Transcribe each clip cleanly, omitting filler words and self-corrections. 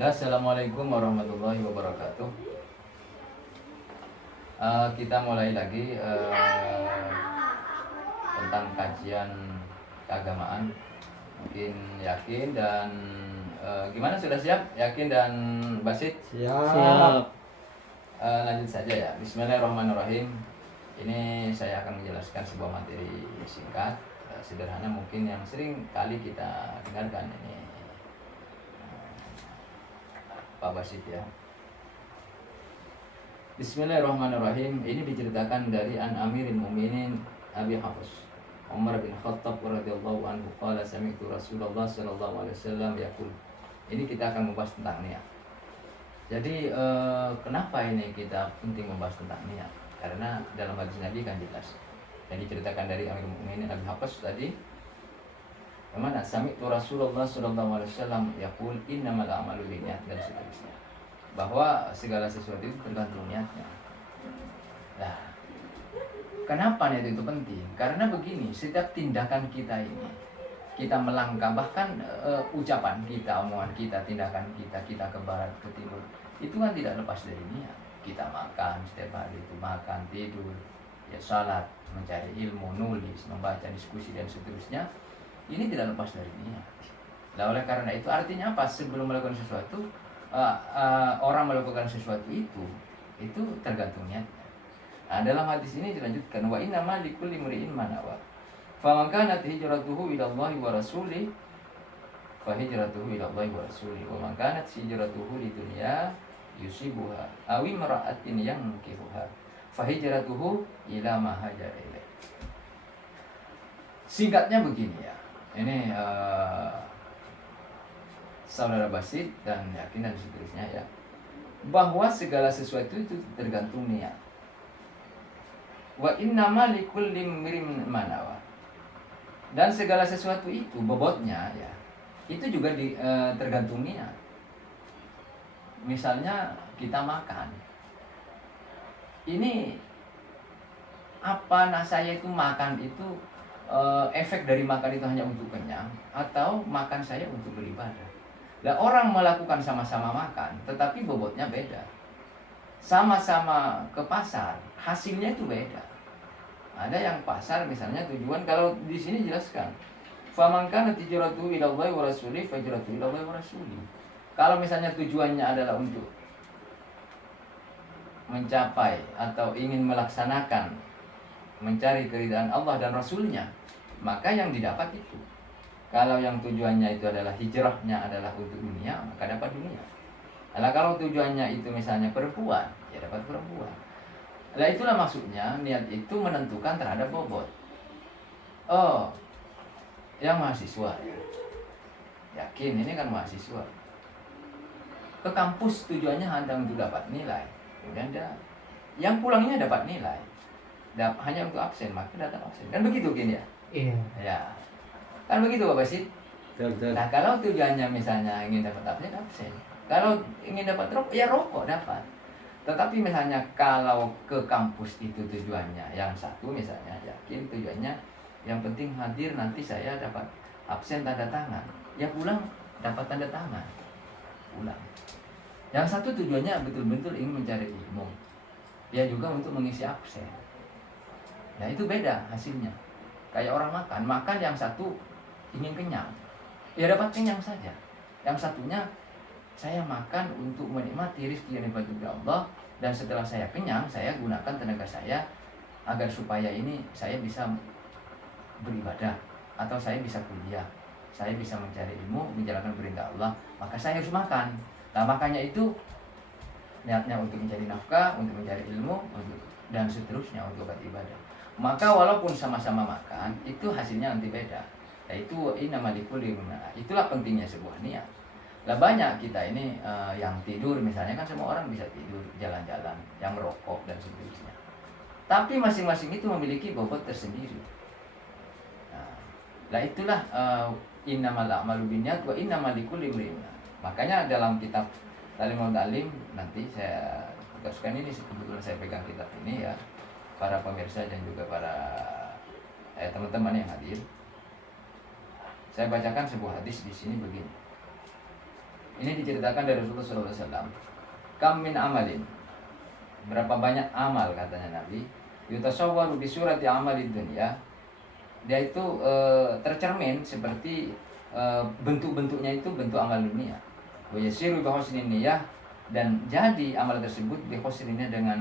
Assalamualaikum warahmatullahi wabarakatuh. Kita mulai lagi tentang kajian keagamaan. Mungkin yakin dan gimana, sudah siap? Yakin dan Basit? Siap. Lanjut saja ya. Bismillahirrahmanirrahim. Ini saya akan menjelaskan sebuah materi singkat, sederhana mungkin yang sering kali kita dengarkan ini, Pak Basit ya. Bismillahirrahmanirrahim. Ini diceritakan dari An Amiril Mukminin Abi Hafs Umar bin Khattab radhiyallahu anhu qala sami'tu Rasulullah sallallahu alaihi wasallam yaqul. Ini kita akan membahas tentang niat. Jadi kenapa ini kita penting membahas tentang niat? Karena dalam hadis Nabi kan jelas. Yang diceritakan dari Amirul Mukminin Abi Hafs tadi, mana sami'tu Rasulullah sallallahu alaihi wasallam yaqul innamal a'malu binniyat, dan seterusnya. Bahwa segala sesuatu itu tergantung niatnya. Nah, kenapa niat itu penting? Karena begini, setiap tindakan kita ini, kita melangkah, bahkan ucapan kita, omongan kita, tindakan kita, kita ke barat, ke timur, itu kan tidak lepas dari niat. Kita makan setiap hari itu, makan, tidur, ya salat, mencari ilmu, nulis, membaca, diskusi dan seterusnya, ini tidak lepas dari niat. Nah, oleh karena itu artinya apa? Sebelum melakukan sesuatu, orang melakukan sesuatu itu tergantung niatnya. Nah, dalam hadis ini dilanjutkan, wa inna ma likulli imri'in ma nawa. Faman kanat hijratuhu ila Allah wa rasulih fa hijratuhu ila Allah wa rasulih, wa man kanat hijratuhu lidunya yusibuha aw imra'atin yankihuha fa hijratuhu ila ma hajara ilaih. Singkatnya begini ya. Ini saudara Basit dan yakin dan seterusnya ya, bahwa segala sesuatu itu tergantung niat. Wa innama likulli imrin ma nawa. Dan segala sesuatu itu bobotnya ya, itu juga tergantung niat. Misalnya kita makan, ini apa, saya itu makan itu efek dari makan itu hanya untuk kenyang atau makan saya untuk beribadah. Lah, orang melakukan sama-sama makan, tetapi bobotnya beda. Sama-sama ke pasar, hasilnya itu beda. Ada yang pasar misalnya tujuan, kalau di sini jelaskan, faman kana hijratuhu ila Allah wa rasulih fa hijratuhu ila Allah wa rasulih. Kalau misalnya tujuannya adalah untuk mencapai atau ingin melaksanakan, mencari keridhaan Allah dan Rasulnya, maka yang didapat itu. Kalau yang tujuannya itu adalah hijrahnya adalah untuk dunia, maka dapat dunia. Nah, kalau tujuannya itu misalnya perempuan, ya dapat perempuan. Nah, itulah maksudnya niat itu menentukan terhadap bobot. Oh, yang mahasiswa ya, yakin ini kan mahasiswa. Ke kampus tujuannya hanya untuk dapat nilai. Kemudian dia yang pulangnya dapat nilai. Hanya untuk absen, maka datang absen. Kan begitu gini ya? Iya. Ya. Kan begitu Bapak Basit. Nah, kalau tujuannya misalnya ingin dapat absen, kalau ingin dapat rokok, ya rokok dapat. Tetapi misalnya kalau ke kampus itu tujuannya, yang satu misalnya yakin tujuannya yang penting hadir, nanti saya dapat absen tanda tangan, ya pulang dapat tanda tangan, pulang. Yang satu tujuannya betul-betul ingin mencari ilmu, ya juga untuk mengisi absen. Nah, itu beda hasilnya. Kayak orang makan yang satu ingin kenyang, ya dapat kenyang saja. Yang satunya, saya makan untuk menikmati rezeki yang dibantu oleh Allah, dan setelah saya kenyang, saya gunakan tenaga saya agar supaya ini saya bisa beribadah, atau saya bisa kuliah, saya bisa mencari ilmu, menjalankan perintah Allah, maka saya harus makan. Nah, makanya itu niatnya untuk mencari nafkah, untuk mencari ilmu, dan seterusnya untuk beribadah. Maka walaupun sama-sama makan, itu hasilnya nanti beda. Yaitu innamal likulli imrin. Itulah pentingnya sebuah niat. Lah, banyak kita ini yang tidur misalnya, kan semua orang bisa tidur, jalan-jalan, yang merokok dan seterusnya. Tapi masing-masing itu memiliki bobot tersendiri. Nah, itulah innamal a'malu binniyat wa innamal likulli imrin. Makanya dalam kitab Talimul Ta'lim, nanti saya tugaskan ini, kebetulan saya pegang kitab ini ya, para pemirsa dan juga para teman-teman yang hadir. Saya bacakan sebuah hadis di sini begini. Ini diceritakan dari Rasulullah SAW. Kam min amalin, berapa banyak amal katanya Nabi, yutasawwaru bi surati amalid dunya. Dia itu tercermin seperti bentuk-bentuknya itu bentuk amal dunia. Wa yasiru bi husnin niyyah, dan jadi amal tersebut bi husninya dengan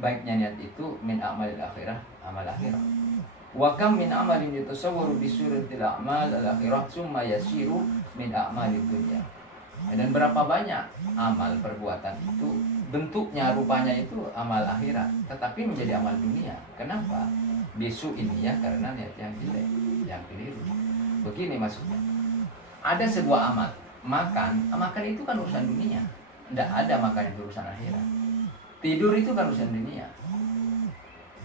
baiknya niat itu min amalil akhirah, amal akhirah. Wa kam min amalin yutasawwaru bi suratil a'mal al-akhirah summa yasiru min a'malid dunya. Dan berapa banyak amal perbuatan itu bentuknya rupanya itu amal akhirat, tetapi menjadi amal dunia. Kenapa? Bisu ini ya karena niat yang jelek, yang keliru. Begini maksudnya. Ada sebuah amal, makan itu kan urusan dunia. Tidak ada makan itu urusan akhirat. Tidur itu kan urusan dunia.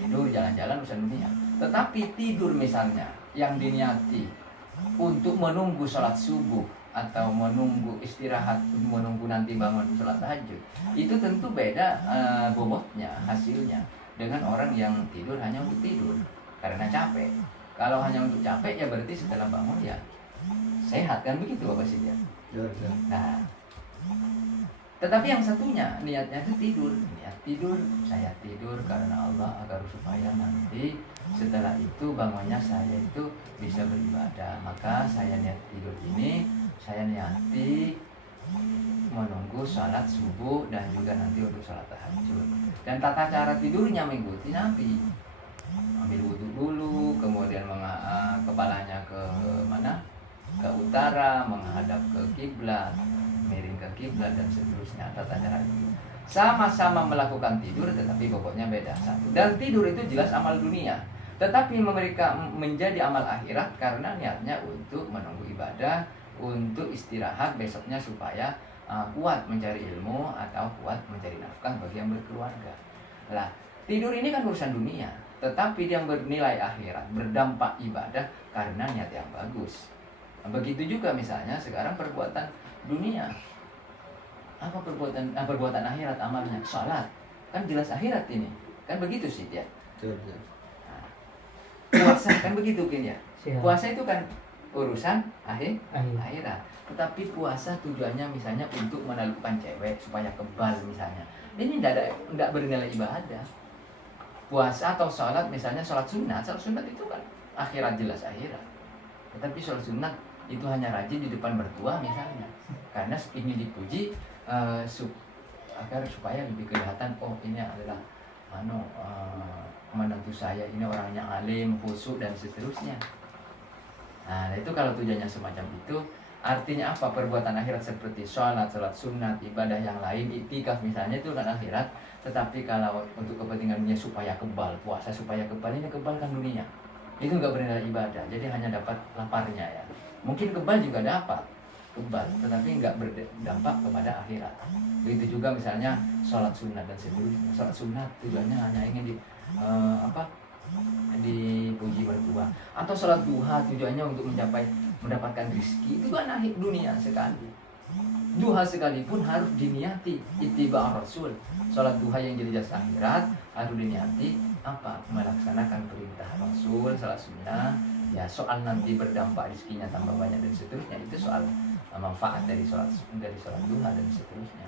Tidur, jalan-jalan urusan dunia. Tetapi tidur misalnya yang diniati untuk menunggu sholat subuh atau menunggu istirahat, menunggu nanti bangun sholat tahajud, itu tentu beda bobotnya, hasilnya dengan orang yang tidur hanya untuk tidur karena capek. Kalau hanya untuk capek ya berarti setelah bangun ya sehat, kan begitu Bapak Sidya. Nah, tetapi yang satunya niatnya itu tidur, niat tidur, saya tidur karena Allah agar supaya nanti setelah itu bangunnya saya itu bisa beribadah. Maka saya niat tidur ini, saya niati menunggu sholat subuh dan juga nanti untuk sholat tahajud. Dan tata cara tidurnya mengikuti Nabi. Ambil wudhu dulu, kemudian kepalanya ke mana? Ke utara, menghadap ke kiblat, miring ke kiblat dan seterusnya. Tata cara itu sama-sama melakukan tidur, tetapi pokoknya beda satu. Dan tidur itu jelas amal dunia, tetapi mereka menjadi amal akhirat karena niatnya untuk menunggu ibadah, untuk istirahat besoknya supaya kuat mencari ilmu atau kuat mencari nafkah bagi yang berkeluarga. Lah, tidur ini kan urusan dunia, tetapi dia bernilai akhirat, berdampak ibadah karena niat yang bagus. Begitu juga misalnya sekarang perbuatan dunia. Apa perbuatan akhirat amalnya? Salat. Kan jelas akhirat ini. Kan begitu sih ya. Nah, puasa kan begitu kan ya. Puasa itu kan urusan akhirat. Tetapi puasa tujuannya misalnya untuk menaklukkan cewek supaya kebal misalnya. Ini tidak bernilai ibadah. Puasa atau sholat misalnya sholat sunat itu kan akhirat, jelas akhirat. Tetapi sholat sunat itu hanya rajin di depan mertua misalnya, karena ingin dipuji agar supaya lebih kelihatan, oh ini adalah menantu saya, ini orangnya alim, khusyuk dan seterusnya. Nah itu kalau tujuannya semacam itu, artinya apa? Perbuatan akhirat seperti sholat sunat, ibadah yang lain, iktikaf misalnya itu kan akhirat. Tetapi kalau untuk kepentingannya supaya kebal, puasa supaya kebal, ini kebal kan dunia, itu nggak bernilai ibadah, jadi hanya dapat laparnya ya. Mungkin kebal juga dapat kebal, tetapi nggak berdampak kepada akhirat. Begitu juga misalnya sholat sunat dan seterusnya. Sholat sunat tujuannya hanya ingin dipuji mertua, atau sholat duha tujuannya untuk mendapatkan rezeki, itu kan akhir dunia sekali. Duha sekalipun harus diniati ittiba Rasul. Sholat duha yang jadi jasa akhirat harus diniati apa? Melaksanakan perintah Rasul, sholat sunnah. Ya soal nanti berdampak rezekinya tambah banyak dan seterusnya, itu soal manfaat dari sholat duha dan seterusnya.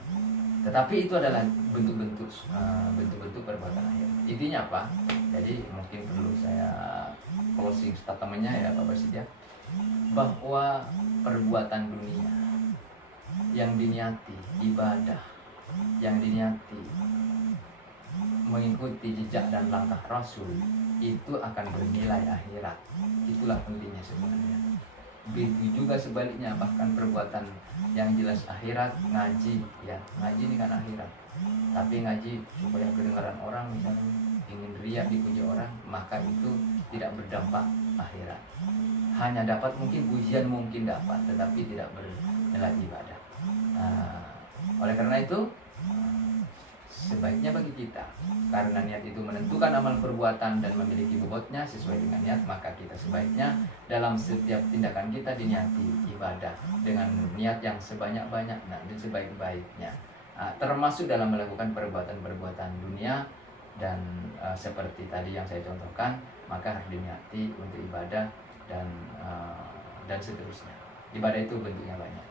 Tetapi itu adalah bentuk-bentuk perbuatan akhir. Intinya apa? Jadi mungkin perlu saya closing statementnya ya Pak Bersedia, bahwa perbuatan dunia yang diniati ibadah, yang diniati mengikuti jejak dan langkah Rasul, itu akan bernilai akhirat. Itulah pentingnya sebenarnya. Begitu juga sebaliknya, bahkan perbuatan yang jelas akhirat, ngaji ya, ngaji ini kan akhirat, tapi ngaji supaya kedengaran orang misalnya, ingin riak dipuji orang, maka itu tidak berdampak akhirat. Hanya dapat mungkin pujian, mungkin dapat, tetapi tidak bernilai ibadah. Oleh karena itu sebaiknya bagi kita, karena niat itu menentukan amal perbuatan dan memiliki bobotnya sesuai dengan niat, maka kita sebaiknya dalam setiap tindakan kita diniati ibadah dengan niat yang sebanyak-banyak dan sebaik-baiknya, termasuk dalam melakukan perbuatan-perbuatan dunia. Dan seperti tadi yang saya contohkan, maka harus diniati untuk ibadah dan seterusnya. Ibadah itu bentuknya banyak.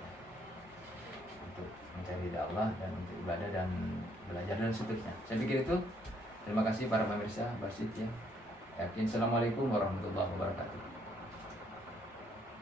mencari ridha Allah dan untuk ibadah dan belajar dan seterusnya. Saya pikir itu. Terima kasih para pemirsa Basit ya. Yakin. Assalamualaikum warahmatullahi wabarakatuh.